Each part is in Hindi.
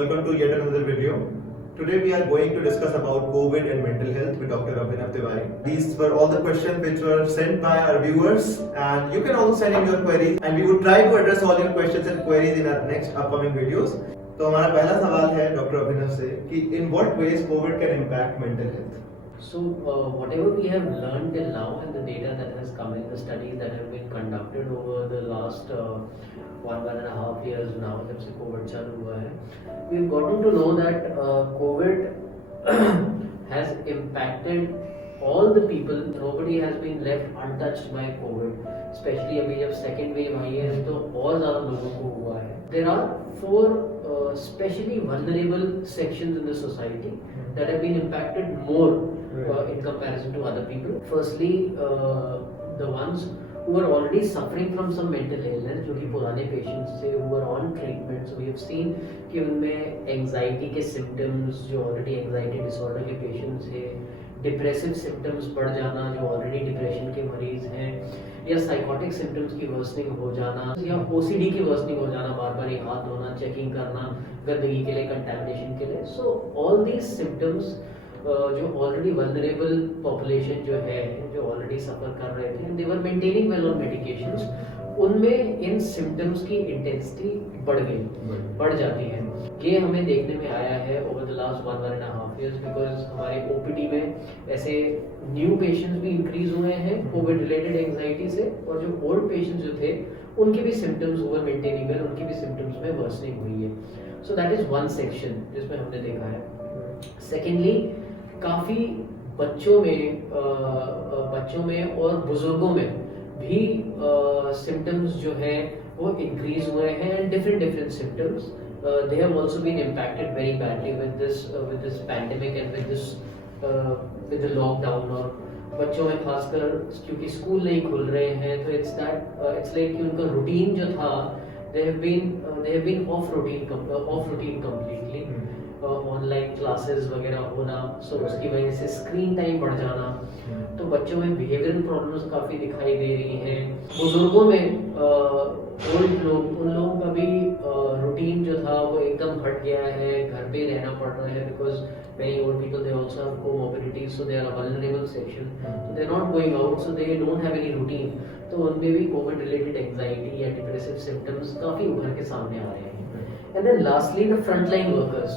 welcome to yet another video. Today we are going to discuss about COVID and mental health with Dr. Abhinav Tiwari. These were all the questions which were sent by our viewers, and you can also send in your queries, and we would try to address all your questions and queries in our next upcoming videos. तो हमारा पहला सवाल है डॉक्टर अभिनव से कि in what ways COVID can impact mental health? So, whatever we have learned till now and the data that has come in, the studies that have been conducted over the last 1.5 years now, जब से COVID चालू हुआ है, we've gotten to know that COVID has impacted all the people. Nobody has been left untouched by COVID. Especially अभी जब second wave आई है तो और ज़्यादा लोगों को हुआ है. There are 4 specially vulnerable sections in the society that have been impacted more in comparison to other people. Firstly, the ones who are already suffering from some mental illness, जो कि पुराने patients से who are on treatment. So we have seen कि उनमें anxiety के symptoms जो already anxiety disorder के patients हैं, depressive symptoms बढ़ जाना जो already depression के मरीज हैं, या psychotic symptoms की worsening हो जाना, या OCD की worsening हो जाना, बार बार ये हाथ धोना, checking करना, गंदगी के लिए, contamination के लिए. So all these symptoms जो ऑलरेडी वल्नरेबल पॉपुलेशन जो है, जो ऑलरेडी सफर कर रहे थे, दे वर मेंटेनिंग वेल ऑन मेडिकेशंस, उनमें इन सिम्टम्स की इंटेंसिटी बढ़ जाती है. ये हमें देखने में आया है over the last 1.5 years, because हमारे ओपीडी में ऐसे न्यू पेशेंट्स भी इंक्रीज हुए हैं कोविड रिलेटेड एंजाइटी से, और जो ओल्ड पेशेंट्स जो थे उनके भी सिम्टम्स ओवर मेंटेनेबल, उनकी भी सिम्टम्स में वर्सनिंग हुई है. So that is one section जिसमें हमने देखा है. सेकेंडली, काफ़ी बच्चों में और बुजुर्गों में भी सिम्टम्स जो है वो इंक्रीज हुए हैं. Different symptoms they have also been impacted very badly with this pandemic and with the lockdown. और बच्चों में खासकर क्योंकि स्कूल नहीं खुल रहे हैं, तो इट्स लाइक कि उनका रूटीन जो था, they have been off routine completely. Online classes वगैरह होना, सो उसकी वजह से स्क्रीन टाइम बढ़ जाना, तो बच्चों में बिहेवियरल प्रॉब्लम्स काफ़ी दिखाई दे रही हैं. बुजुर्गों में ओल्ड लोग, उन लोगों का भी रूटीन जो था वो एकदम हट गया है, घर पे रहना पड़ रहा है, because many old people they also have comorbidities, so they are a vulnerable section, so they are not going out, so they don't have any routine. तो उनमें भी कोविड रिलेटेड एंजाइटी या डिप्रेसिव सिम्टम्स काफ़ी उभर के सामने आ रहे हैं. And then lastly, the frontline workers,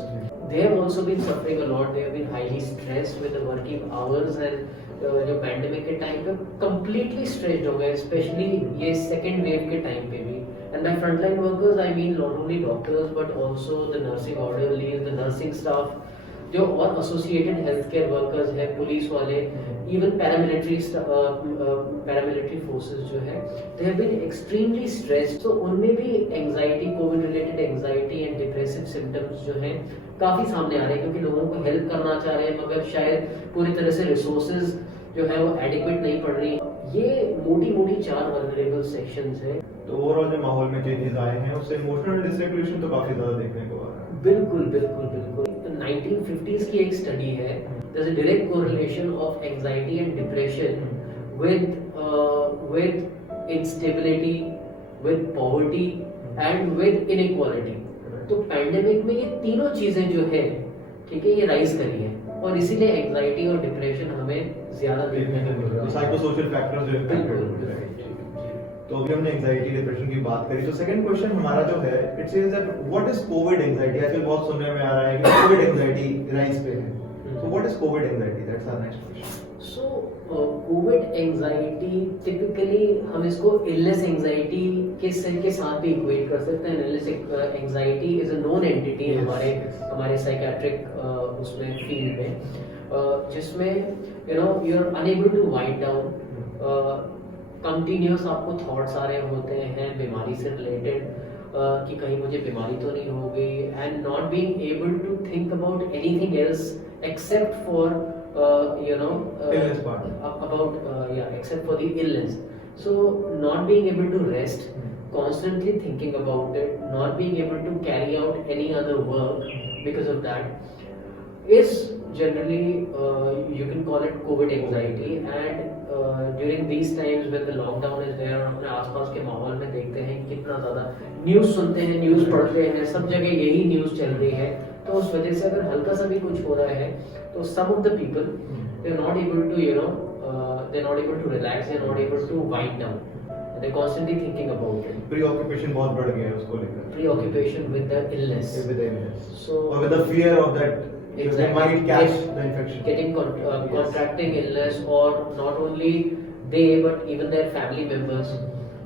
they have also been suffering a lot. They have been highly stressed with the working hours, and जो पैंडेमिक के टाइम पे completely stressed हो गए, especially ये second wave के टाइम पे भी. And by frontline workers, I mean not only doctors but also the nursing orderlies, the nursing staff, जो और एसोसिएटेड हेल्थ केयर वर्कर्स हैं, पुलिस वाले, इवन पैरामिलिट्री फोर्सेस जो है, they have been extremely stressed. तो उनमें भी anxiety, covid related anxiety and depressive symptoms जो हैं काफ़ी सामने आ रहे हैं, क्योंकि लोगों को हेल्प करना चाह रहे हैं मगर शायद पूरी तरह से रिसोर्सेज जो है वो एडिक्वेट नहीं पड़ रही. ये मोटी 4 वल्नरेबल सेक्शंस हैं. तो ओवरऑल जो माहौल में चेंजेस आए हैं उससे इमोशनल डिसरेगुलेशन तो काफी ज्यादा देखने को आ रहा है. बिल्कुल. 1950s की एक स्टडी है. There's a direct correlation of anxiety and depression with instability, with poverty and with inequality. तो पैंडेमिक में ये तीनों चीजें जो है, ठीक है, ये राइज करी है, और इसीलिए एंजाइटी और डिप्रेशन हमें ज्यादा देखने को मिल रहा है. साइकोसोशल फैक्टर्स जो इम्पैक्ट. तो अभी हमने एंजाइटी डिप्रेशन की बात करी, तो सेकंड क्वेश्चन हमारा जो है, it says that what is Covid anxiety. आजकल बहुत सुनने में आ रहा है कि कोविड एंजाइटी राइज पे है. So what is COVID anxiety? That's our next question. So COVID anxiety typically हम इसको illness anxiety के साथ भी equate कर सकते हैं. Illness anxiety is a known entity हमारे psychiatric उसमें field में, जिसमें you are unable to wind down, continuous आपको thoughts आ रहे होते हैं बीमारी से related, कि कहीं मुझे बीमारी तो नहीं हो गई, and not being able to think about anything else except for illness part. Except for the illness. So not being able to rest, constantly thinking about it, not being able to carry out any other work because of that, is generally you can call it COVID anxiety, and during these times when the lockdown is there, और अपने आसपास के माहौल में देखते हैं कि कितना ज़्यादा न्यूज़ सुनते हैं, न्यूज़ पढ़ते हैं, सब जगह यही न्यूज़ चल रही है, तो उस वजह से अगर हल्का सा भी कुछ हो रहा है तो some of the people they're not able to they're not able to relax, they're not able to wind down, they're constantly thinking about it. Preoccupation बहुत बढ़ गया है उसको लेकर. Preoccupation with the illness. With the illness. So or with the fear of that they might catch the infection. Getting contracting illness, or not only they but even their family members.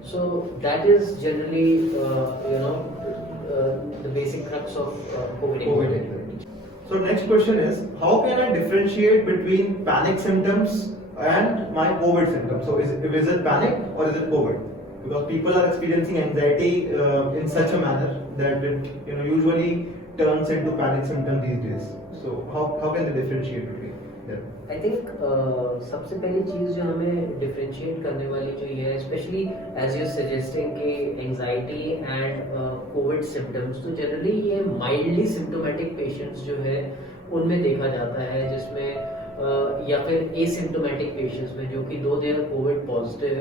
So that is generally the basic crux of COVID. So next question is, how can I differentiate between panic symptoms and my COVID symptoms? So is it panic or is it COVID? Because people are experiencing anxiety in such a manner that it usually turns into panic symptoms these days. So how can they differentiate between them? I think सबसे पहली चीज़ जो हमें डिफरेंशिएट करने वाली जो ये है, स्पेशली एज यू सजेस्टिंग कि एंजाइटी एंड कोविड सिम्टम्स, तो जनरली ये माइल्डली सिम्टोमेटिक पेशेंट्स जो है उनमें देखा जाता है, जिसमें या फिर एसिम्टोमेटिक पेशेंट्स में जो कि दो they are covid positive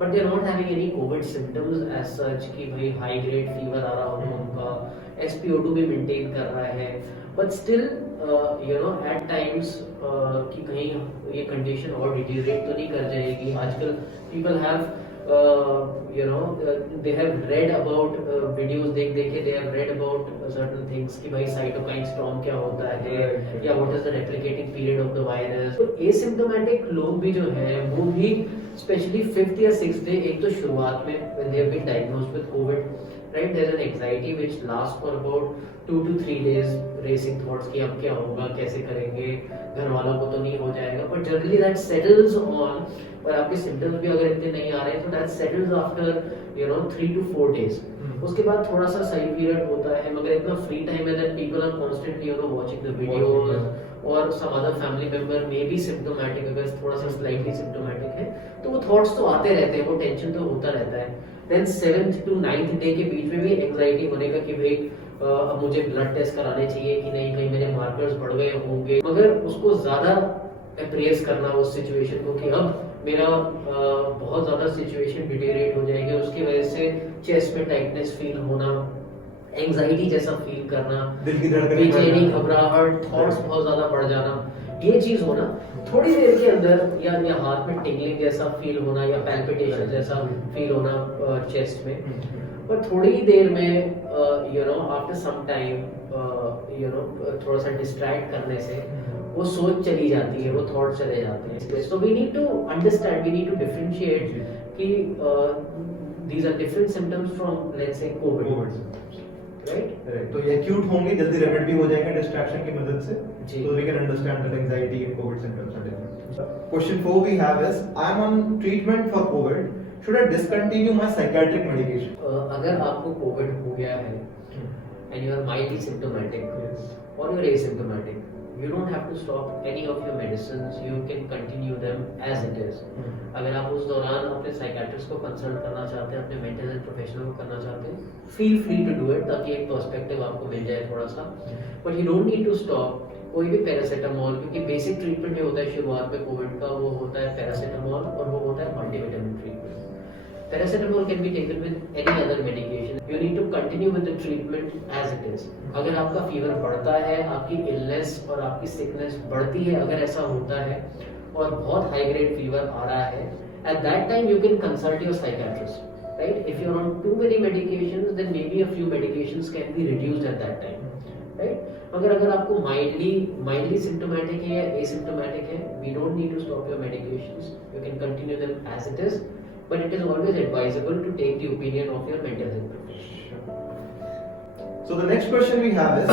but they are not having any covid symptoms as such कि भाई हाई ग्रेड फीवर आ रहा हो, उनका SpO2 भी मेंटेन कर रहा है, बट स्टिल एट टाइम्स कि कहीं ये कंडीशन और डिटीरिएट तो नहीं कर जाएगी. आजकल people have they have read about videos देख के they have read about certain things कि भाई cytokine storm क्या होता है या what is the replicating period of the virus. तो asymptomatic लोग भी जो हैं वो भी especially 5th या 6th day, एक तो शुरुआत में when they have been diagnosed with COVID, right, there is an anxiety which lasts for about 2 to 3 days, racing thoughts कि अब क्या होगा, कैसे करेंगे, घर वालों को तो नहीं हो जाएगा, but generally that settles on, और आपके symptoms भी अगर इतने नहीं आ रहे हैं तो that settles after 3 to 4 days. उसके बाद थोड़ा सा सही पीरियड होता है, मगर इतना फ्री टाइम है that people are constantly watching the videos, और some other family member may be symptomatic, अगर थोड़ा सा slightly symptomatic है तो वो thoughts तो आते रहते हैं, वो tension तो होता रहता है. Then 7th to 9th day के बीच में भी एंजाइटी बनेगा कि भाई अब मुझे ब्लड टेस्ट कराने चाहिए कि नहीं, कहीं मेरे मार्कर्स बढ़ गए होंगे, मगर उसको ज्यादा अप्रेस करना उस सिचुएशन को कि अब मेरा बहुत ज्यादा सिचुएशन डिटेरिएट हो जाएगी, उसकी वजह से चेस्ट में टाइटनेस फील होना, एंजाइटी जैसा फील करना, दिल की धड़कन, बेचैनी, घबराहट, थॉट्स बहुत ज्यादा बढ़ जाना, ये चीज होना थोड़ी देर के अंदर, या हाथ में टिंगलिंग जैसा फील होना या पैल्पिटेशन जैसा फील होना चेस्ट में, पर थोड़ी देर में आफ्टर सम टाइम थोड़ा सा डिस्ट्रैक्ट करने से वो सोच चली जाती है, वो थॉट चले जाते हैं. So we need to understand, we need to differentiate कि these are different symptoms from let's say covid, right. तो ये एक्यूट होंगे, जल्दी रेमेडी हो जाएगा डिस्ट्रैक्शन की मदद से, so we can understand that anxiety and COVID symptoms are different. Question 4 we have is, I am on treatment for COVID, should I discontinue my psychiatric medication? अगर आपको कोविड हो गया है and you are mildly symptomatic, Yes. or you are asymptomatic, you don't have to stop any of your medicines, you can continue them as it is. अगर आप उस दौरान अपने साइकियाट्रिस्ट को कंसल्ट करना चाहते हैं, अपने मेंटल हेल्थ प्रोफेशनल को करना चाहते हैं, feel free to do it, ताकि एक पर्सपेक्टिव आपको मिल जाए थोड़ा सा, but you don't need to stop कोई भी पैरासीटामोल, क्योंकि बेसिक ट्रीटमेंट जो होता है शुरुआत में कोविड का वो होता है पैरासीटामोल, और वो होता है multivitamin treatment. Paracetamol can be taken with any other medication. You need to continue with the treatment as it is. अगर आपका फीवर बढ़ता है, आपकी इलनेस और आपकी सिकनेस बढ़ती है, अगर ऐसा होता है और बहुत हाई ग्रेड फीवर आ रहा है, at that time you can consult your psychiatrist, right? If you are on too many medications, then maybe a few medications can be reduced at that time, right? अगर आपको mildly symptomatic है या asymptomatic है, we don't need to stop your medications. You can continue them as it is. But it is always advisable to take the opinion of your mental health professional. So the next question we have is,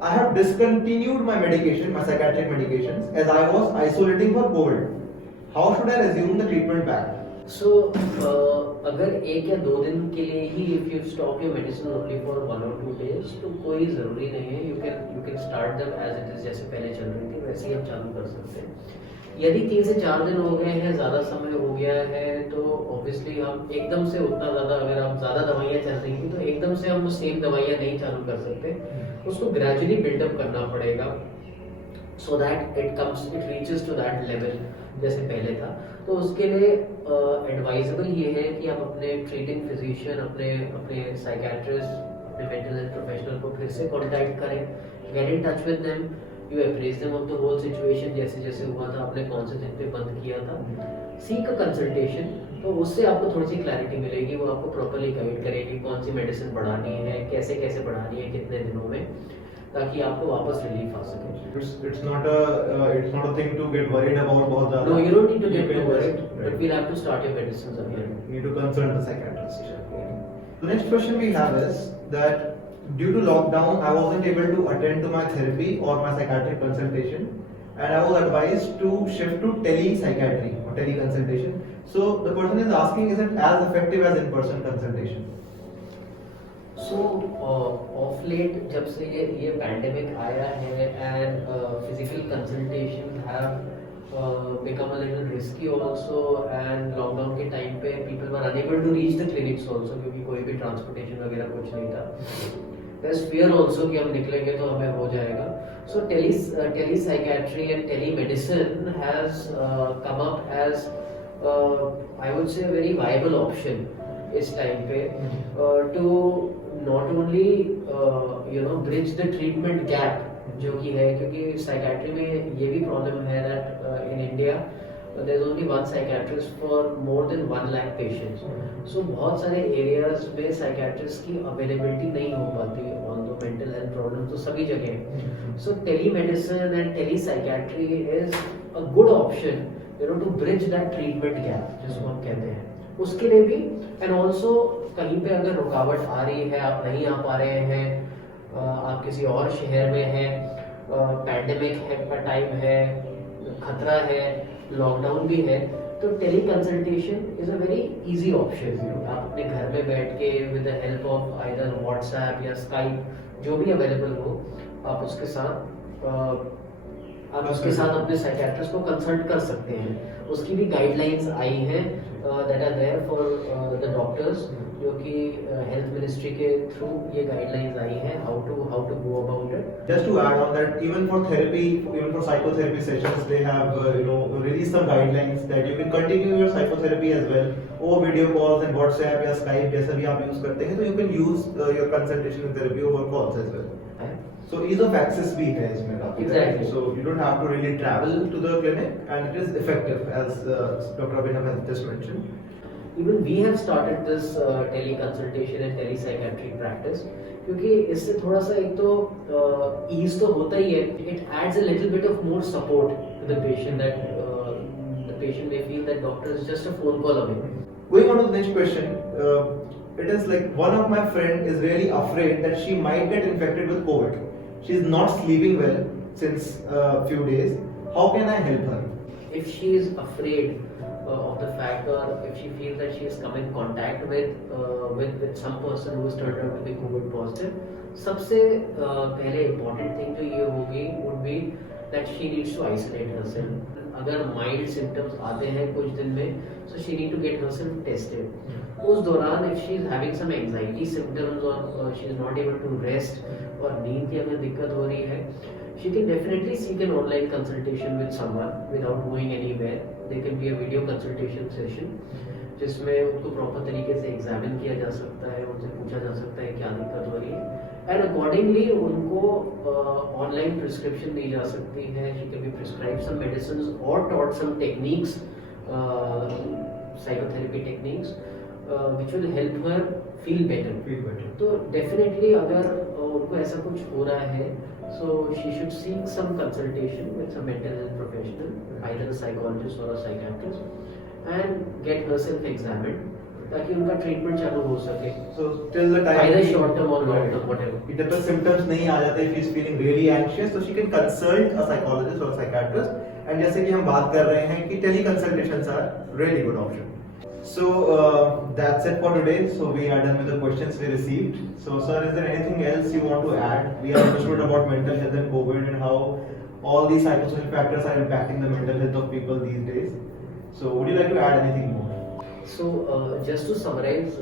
I have discontinued my medication, my psychiatric medications, as I was isolating for COVID. How should I resume the treatment back? So अगर 1 या 2 दिन के लिए ही if you stop your medicine only for 1 or 2 days, तो कोई ज़रूरी नहीं है, you can start them as it is, जैसे पहले चल रही थी वैसे ही हम चालू कर सकते हैं. यदि 3 से 4 दिन हो गए हैं, ज़्यादा समय हो गया है, तो ऑब्वियसली हम एकदम से उतना ज़्यादा, अगर आप ज़्यादा दवाइयाँ चल रही थी तो एकदम से हम सेम दवाइयाँ नहीं चालू कर सकते, उसको ग्रेजुअली बिल्डअप करना पड़ेगा. so that it reaches to that level जैसे पहले था. तो उसके लिए एडवाइजेबल ये है कि आप अपने ट्रीटिंग फिजिशियन, अपने अपने साइकेट्रिस्ट, अपने मेंटल हेल्थ प्रोफेशनल को फिर से कांटेक्ट करें, get in touch with them, you apprise them of the whole situation, जैसे जैसे हुआ था, आपने कौन से दिन पे बंद किया था, सीक अ कंसल्टेशन. तो उससे आपको थोड़ी सी क्लैरिटी मिलेगी, वो आपको प्रॉपर्ली गाइड करेगी कौन सी मेडिसिन बढ़ानी है, कैसे कैसे बढ़ानी है, कितने दिनों में, ताकि आपको वापस रिलीफ आ सके. It's not a thing to get worried about बहुत ज़्यादा. No, you don't need to get too worried, Right. but we'll have to start your medicines again. You need to consult the psychiatrist. The next question we have is that due to lockdown, I wasn't able to attend to my therapy or my psychiatric consultation, and I was advised to shift to tele-psychiatry or tele-consultation. So the person is asking, is it as effective as in-person consultation? So of late जब से ये पैंडेमिक आया है and physical consultation have become a little risky also, and lockdown के टाइम पे people were unable to reach the clinics also, क्योंकि कोई भी ट्रांसपोर्टेशन वगैरह कुछ नहीं था. देयर इज फियर आल्सो कि हम निकलेंगे तो हमें हो जाएगा. So tele psychiatry and tele medicine has come up as I would say very viable option इस टाइम पे, to not only bridge the treatment gap जो कि है, क्योंकि साइकियाट्री में ये भी प्रॉब्लम है that in India there is only one psychiatrist for more than 1 lakh patients. So बहुत सारे एरियाज में साइकियाट्रिस्ट की अवेलेबिलिटी नहीं हो पाती on the mental health problem तो सभी जगह है. So tele medicine and tele psychiatry is a good option to bridge that treatment gap जिसको हम कहते हैं. उसके लिए भी, एंड ऑल्सो कहीं पे अगर रुकावट आ रही है, आप नहीं आ पा रहे हैं, आप किसी और शहर में हैं, पैंडेमिक है, टाइम है, खतरा है, लॉकडाउन भी है, तो tele consultation is a very easy option. आप अपने घर में बैठ के with the help of either WhatsApp या स्काइप जो भी अवेलेबल हो, आप उसके साथ अपने साइकियाट्रिस्ट को कंसल्ट कर सकते हैं. उसकी भी गाइडलाइंस आई हैं that are there for the doctors, जो कि हेल्थ मिनिस्ट्री के थ्रू ये गाइडलाइंस आई हैं how to go about it. Just to add on that, even for therapy, even for psychotherapy sessions, they have released some guidelines that you can continue your psychotherapy as well over video calls and WhatsApp या Skype जैसा भी आप यूज करते हैं, तो you can use your consultation and therapy over calls as well. So ease of access भी है इसमें काफी. Exactly. So you don't have to really travel to the clinic, and it is effective as Dr. Abhinav has just mentioned. Even we have started this tele consultation and tele psychiatry practice, क्योंकि इससे थोड़ा सा एक तो ease तो होता ही है, it adds a little bit of more support to the patient, that the patient may feel that doctor is just a phone call away. Going on to the next question, it is like one of my friend is really afraid that she might get infected with COVID. She is not sleeping well since a few days. How can I help her? If she is afraid of the fact, or if she feels that she has come in contact with some person who has turned out to be COVID positive, सबसे पहले important thing जो ये होगी would be that she needs to isolate herself. अगर mild symptoms आते हैं कुछ दिन में, so she need to get herself tested. उस दौरान if she is having some anxiety symptoms or she is not able to rest और नींद की अगर दिक्कत हो रही है, she can definitely seek an online consultation with someone without going anywhere. There can be a video consultation session जिसमें उनको प्रॉपर तरीके से एग्जामिन किया जा सकता है, उनसे पूछा जा सकता है क्या दिक्कत हो रही है, एंड अकॉर्डिंगली उनको ऑनलाइन प्रिस्क्रिप्शन दी जा सकती है. She can be prescribe some medicine और taught some techniques, psychotherapy techniques which will help her feel better. तो definitely अगर उनको ऐसा कुछ हो रहा है, so she should seek some consultation with some mental health professional, either a psychologist or a psychiatrist, and get herself examined ताकि उनका ट्रीटमेंट चालू हो सके. So till the time either short term or long term, whatever. जब तक symptoms नहीं आ जाते, if she is feeling really anxious, so she can consult a psychologist or a psychiatrist. And जैसे कि हम बात कर रहे हैं कि tele consultations are really good option. So that's it for today. So we are done with the questions we received. So sir, is there anything else you want to add? We have understood about mental health and COVID and how all these psychosocial factors are impacting the mental health of people these days. So would you like to add anything more? So just to summarize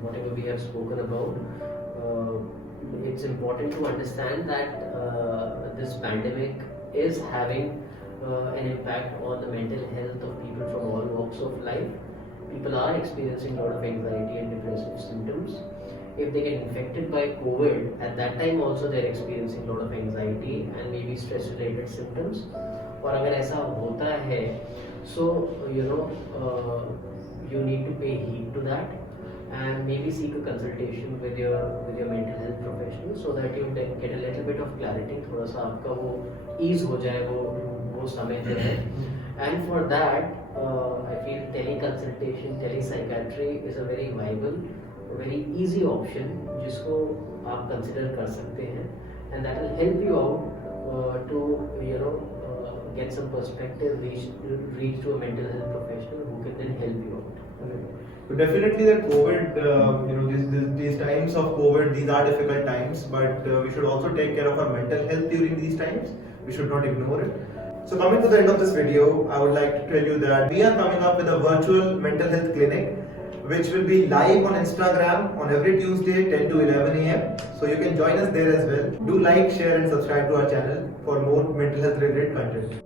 whatever we have spoken about, it's important to understand that this pandemic is having an impact on the mental health of people from all walks of life. People are experiencing a lot of anxiety and depressive symptoms. If they get infected by COVID, at that time also they're experiencing a lot of anxiety and maybe stress related symptoms. और अगर ऐसा होता है, so you need to pay heed to that and maybe seek a consultation with your mental health professional so that you get a little bit of clarity. थोड़ा सा आपका वो ease हो जाए वो समय जो है. And for that, I feel teleconsultation, telepsychiatry is a very viable, very easy option जिसको आप consider कर सकते हैं, and that will help you out to get some perspective, reach to a mental health professional who can then help you out. So definitely that COVID, these times of COVID, these are difficult times, but we should also take care of our mental health during these times. We should not ignore it. So coming to the end of this video, I would like to tell you that we are coming up with a virtual mental health clinic, which will be live on Instagram on every Tuesday 10 to 11 a.m. So you can join us there as well. Do like, share and subscribe to our channel for more mental health related content.